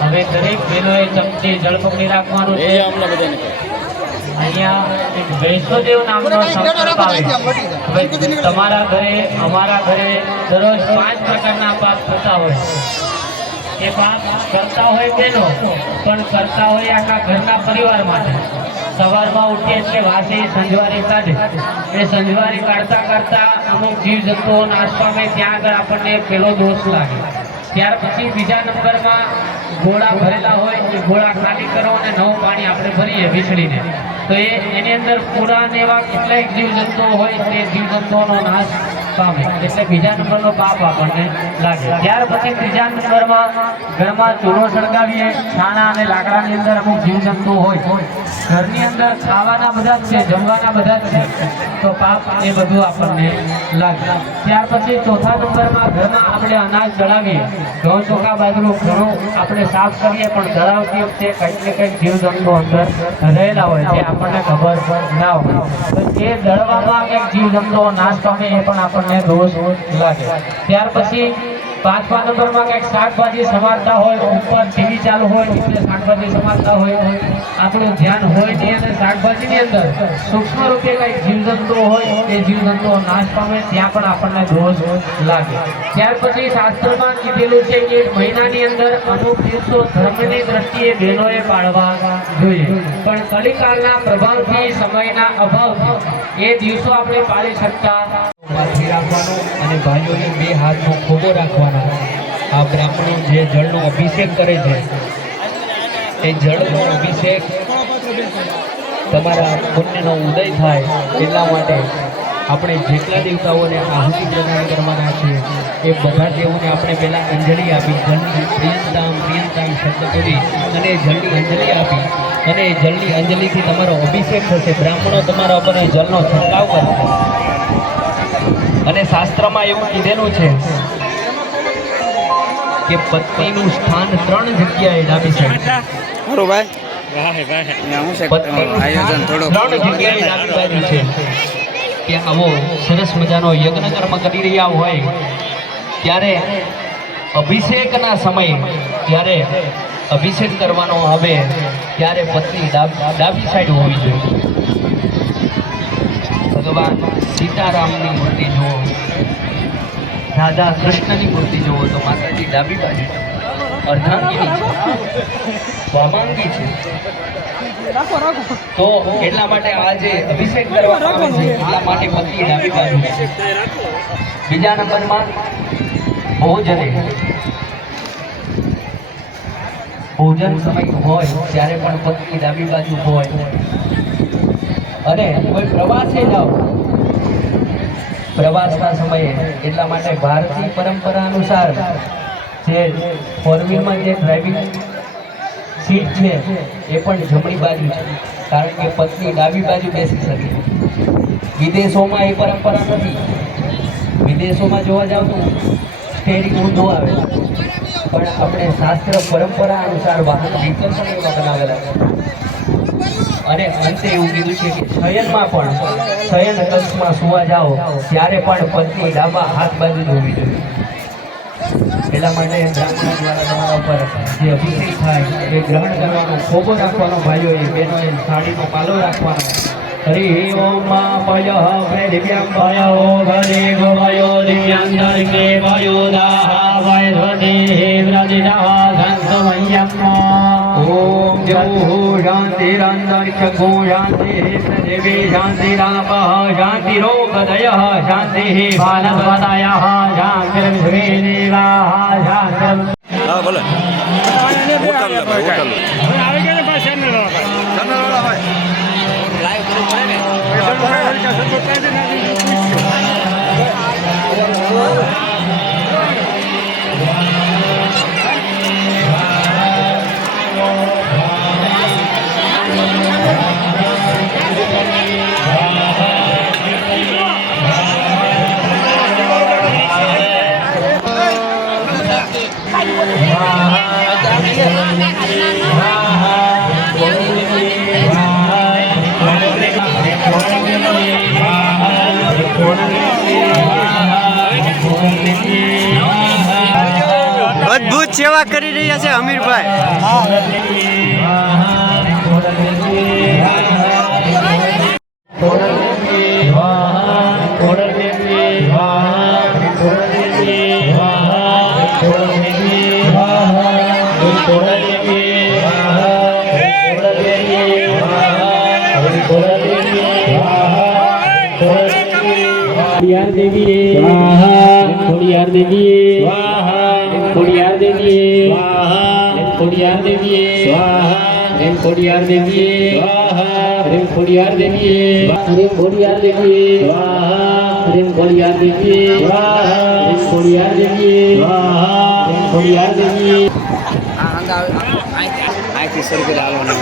હવે દરેક બહેનોએ ચમચી જળ પકડી રાખવાનું છે. અહીંયા એક વૈષ્ણોદેવ નામનો સંકલ્પ આવે. તમારા ઘરે અમારા ઘરે દરરોજ 5 પ્રકારના પાપ થતા હોય. એ પાપ કરતા હોય બહેનો, પણ કરતા હોય આખા ઘરના પરિવાર માટે. સવારમાં ઉઠીએ એટલે વાસી સંજવારી કાઢે. એ સંજવારી કાઢતા કાઢતા અમુક જીવજંતુઓ નાશ પામે, ત્યાં આગળ આપણને પેલો દોષ લાગે. ત્યાર પછી બીજા નંબરમાં ગોળા ભરેલા હોય એ ગોળા ખાલી કરો અને નવું પાણી આપણે ભરીએ વીસળીને, તો એની અંદર પૂરા ને એવા કેટલાક જીવજંતુઓ હોય તે જીવજંતુઓનો નાશ પામે. એટલે બીજા નંબરનો પાપ આપણને લાગે. ત્યાર પછી ત્રીજા નંબરમાં ઘરમાં ચૂલો સળગાવીએ. છાણા અને લાકડાની અંદર અમુક જીવજંતુ હોય. ઘરની અંદર ખાવાના બધા જ છે, જમવાના બધા જ છે, તો પાપ એ બધું આપણને લાગે. ત્યાર પછી ચોથા નંબરમાં ઘરમાં આપણે અનાજ દળાવીએ. ઘઉં ચોખા બાજરો ઘણું આપણે સાફ કરીએ, પણ દળાવતી વખતે કંઈક ને કંઈક જીવજંતુ અંદર રહેલા હોય જે આપણને ખબર ના હોય. તો એ દળવામાં કંઈક જીવજંતુઓ નાશ પામે, એ પણ આપણને દોષ લાગે. ત્યાર પછી પાંચમા નંબરમાં કંઈક શાકભાજી સમારતા હોય, ઉપર ટીવી ચાલુ હોય એટલે શાકભાજી સમારતા હોય, આપણું ધ્યાન હોય નહીં અને શાકભાજીની અંદર સૂક્ષ્મ રૂપે કંઈક જીવજંતુઓ હોય એ જીવજંતુઓ નાશ પામે, ત્યાં પણ આપણને દોષ લાગે. ત્યાર પછી શાસ્ત્રમાં કીધેલું છે કે મહિનાની અંદર અમુક દિવસો ધર્મની દ્રષ્ટિએ બહેનોએ પાળવા જોઈએ, પણ કલિકાળના પ્રભાવથી, સમયના અભાવથી એ દિવસો આપણે પાળી શકતા રાખવાનો. અને ભાઈઓએ 2 હાથનો ખોબો રાખવાનો. આ બ્રાહ્મણો જે જળનો અભિષેક કરે છે એ જળનો અભિષેક તમારા પુણ્યનો ઉદય થાય એટલા માટે આપણે જેટલા દેવતાઓને આહુતિ પ્રદાન કરવાના છે એ બધા દેવોને આપણે પહેલાં અંજલિ આપી, જળની પ્રિયંતામ પ્રિયંતામ શબ્દ કરી અને જળની અંજલિ આપી, અને જળની અંજલિથી તમારો અભિષેક થશે. બ્રાહ્મણો તમારા ઉપર જળનો છંટકાવ કરશે. અને શાસ્ત્રમાં એવું કીધેલું છે કે પત્નીનું સ્થાન 3 જગ્યાએ ડાબી સાઈડ, આયોજન થોડું 3 જગ્યાએ ડાબી બાજુ છે. કે આવો સરસ મજાનો યજ્ઞ કર્મ કરી રહ્યા હોય ત્યારે અભિષેકના સમયે, જ્યારે અભિષેક કરવાનો આવે ત્યારે પત્ની ડાબી સાઈડ હોવી જોઈએ. ભગવાન સીતારામની મૂર્તિ જુઓ, રાધા કૃષ્ણની મૂર્તિ જુઓ તો માતાજી ડાબી બાજુ અર્ધાંગીની છે, વામાંગી છે. તો એટલા માટે આજે અભિષેક કરવામાં આવે છે એટલા માટે પત્ની ડાબી બાજુ છે. બીજા નંબરમાં ભોજન સમય હોય ત્યારે પણ પત્ની ડાબી બાજુ હોય. અને કોઈ પ્રવાસે જાઓ, પ્રવાસના સમયે, એટલા માટે ભારતીય પરંપરા અનુસાર જે 4-વ્હીલમાં જે ડ્રાઇવિંગ સીટ છે એ પણ જમણી બાજુ છે, કારણ કે પત્ની ડાબી બાજુ બેસી શકે. વિદેશોમાં એ પરંપરા નથી. વિદેશોમાં જોવા જાવ તો સ્ટેરિંગ ઊંધો આવે, પણ આપણે શાસ્ત્ર પરંપરા અનુસાર વાહન વિકલ્પ પણ એવા બનાવેલા છે. અને અંતે એવું કીધું છે કે શયનમાં પણ, શયન કક્ષમાં સુવા જાઓ ત્યારે પણ પત્ની ડાબા હાથ બાજુ જોવી જોઈએ. એટલા માટે બ્રાહ્મણ દ્વારા તમારા ઉપર જે અભિષેક થાય એ ગ્રહણ કરવાનો, ખોબો રાખવાનો, ભાઈઓએ બહેનોએ સાડીનો પાલો રાખવાનો. હરિ ઓમ પય દિવ્યામ ભય ઘરે ગયો દિવ્યાંતર્કે વયોદાહ વૈધ્વદે વ્રજિદાહ સંતમયમ. ઓમ જહો શાંતિરંતરિક્ષ શાંતિ પૃથિવી શાંતિરાપ શાંતિરોગદય શાંતિ બાલવદય શાંતિર્વિશ્વે દેવા શાંતિર્. હા બોલે Ha ha ha ha. Amirbhai. Khodiyar દેવી ખોડિયાર દેવી ખોડિયાર દેવી ખોડિયાર દેવી ખોડિયાર દેવી ખોડિયાર દેવી ખોડિયાર દેવી ખોડિયાર દેવી ખોડિયાર દેવી ખોડિયાર દેવી અહીંથી શરૂ કરી હાલવાનું.